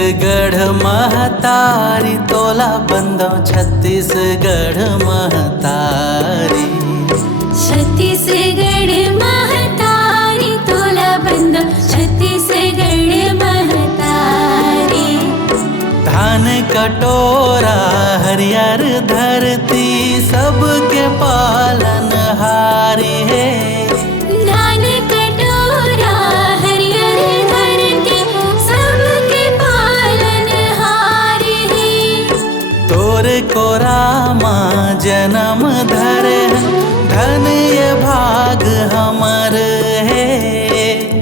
छत्तीसगढ़ महतारी तोला बंदो छत्तीसगढ़ महतारी। छत्तीसगढ़ महतारी तोला बंदो छत्तीसगढ़ महतारी। धान कटोरा हरियर धरती सबके पालन हारी है। धान कटोरा हरियर धरती सबके पालन हारी है। तोर को रामा जन्म धरे धन ये भाग हमर है।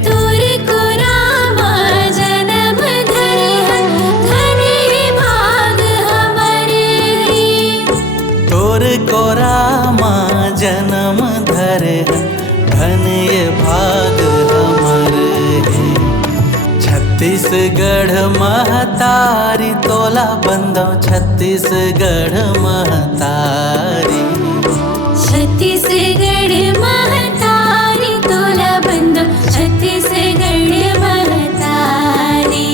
तोर को रामा जन्म धरे धन ये भाग हमर है। तोर को रामा जन्म धरे धन ये भाग हमर है। छत्तीसगढ़ महतारी तोला बंदो छत्तीसगढ़ महतारी। छत्तीसगढ़ महतारी तोला बंदो छत्तीसगढ़ महतारी।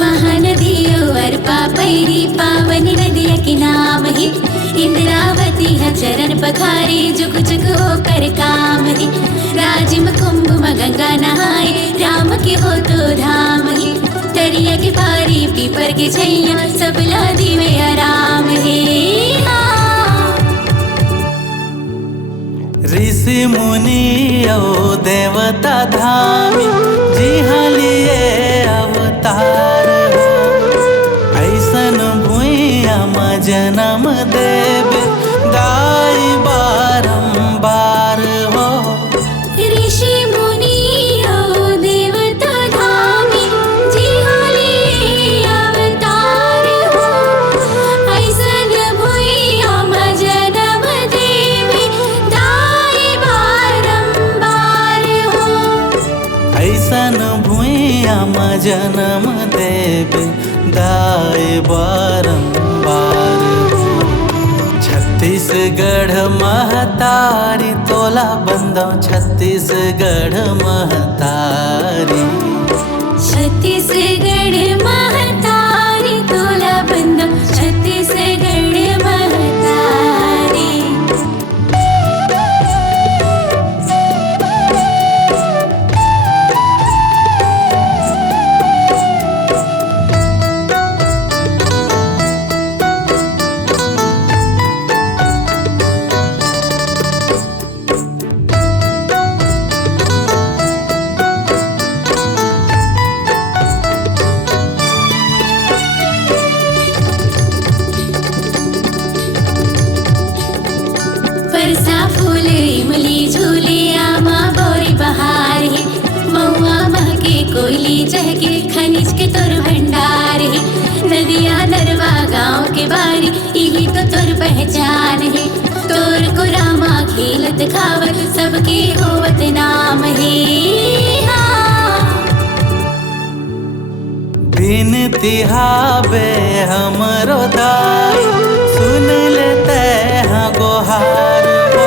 महानदियों अर्पा पैरी पावनी नदिया के नाम है। इंद्रावती है चरण पखारे जुग जुग होकर काम है। राजिम कुंभ में गंगा नहाए राम के हो तो धाम है। दरिया के पारी पीपर के छैया सब लादी में आराम है। ऋषि मुनि ओ देवता धामी जिहाँ लिए अवतार हो। ऐसन भुइया में जन्म देवे दाई बारंबार हो। ऋषि मुनि ओ देवता धामी जिहाँ लिए अवतार हो। ऐसन भुइया में जन्म देवे दाई बारंबार हो। ऐसन भुइया में जन्म देवे दाई बारंबार हो। छत्तीसगढ़ महतारी तोला बंदो छत्तीसगढ़ महतारी। छत्तीसगढ़ महतारी तोला बंदो छत्तीसगढ़ महतारी। परसा फूल इमली झूले आमा बोरी बहार है। महुआ महके कोयली चहके खनिज के तोर भंडार है। नदिया नरवा गाँव के बारी यही तो तोर पहचान है। तोर को रामा खेलत खावत सबके होवत नाम है। बिनती हाबे हमरो दाई सुन लेते हाँ गोहार हो।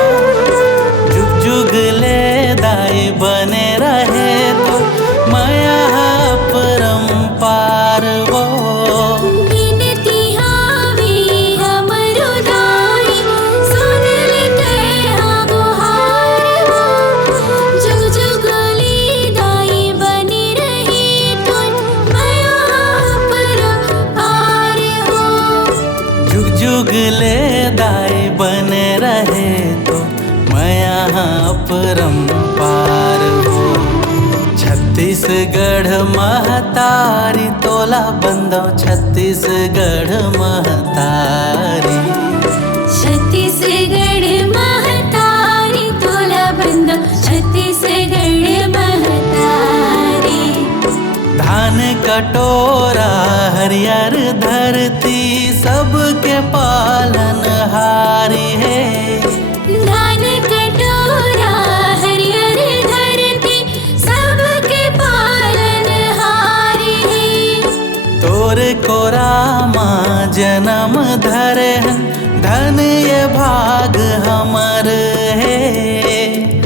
जुग जुग ले दाई बने रहे तो माया परम्पार हो। बिनती हावे हमरो दाई सुन लेते हाँ गोहार हो। जुग जुग ले दाई बने रहे तो माया परम्पार हो। जुग जुग ले दाई बने रहे तो माया परम्पार हो। छत्तीसगढ़ महतारी तोला बंदो छत्तीसगढ़ महतारी। छत्तीसगढ़ महतारी तोला बंदो छत्तीसगढ़ महतारी। धान का कटोरा हरियर धरती सबके पालन हारी है। धान कटोरा हरियर धरती सबके पालनहारी है। तोर कोरा माँ जन्म धरे हन धन ये भाग हमर है।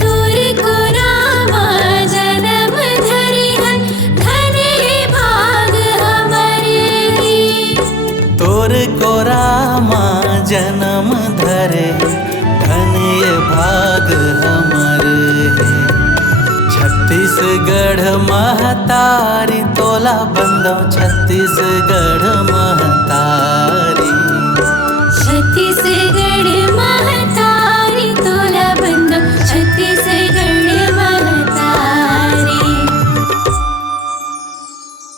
तोर को रामा जन्म धरि हन धन ये भाग हमर है। तोर कोरा माँ जन्म धरे धन ये भाग हमर है। छत्तीसगढ़ महतारी तोला बंदो छत्तीसगढ़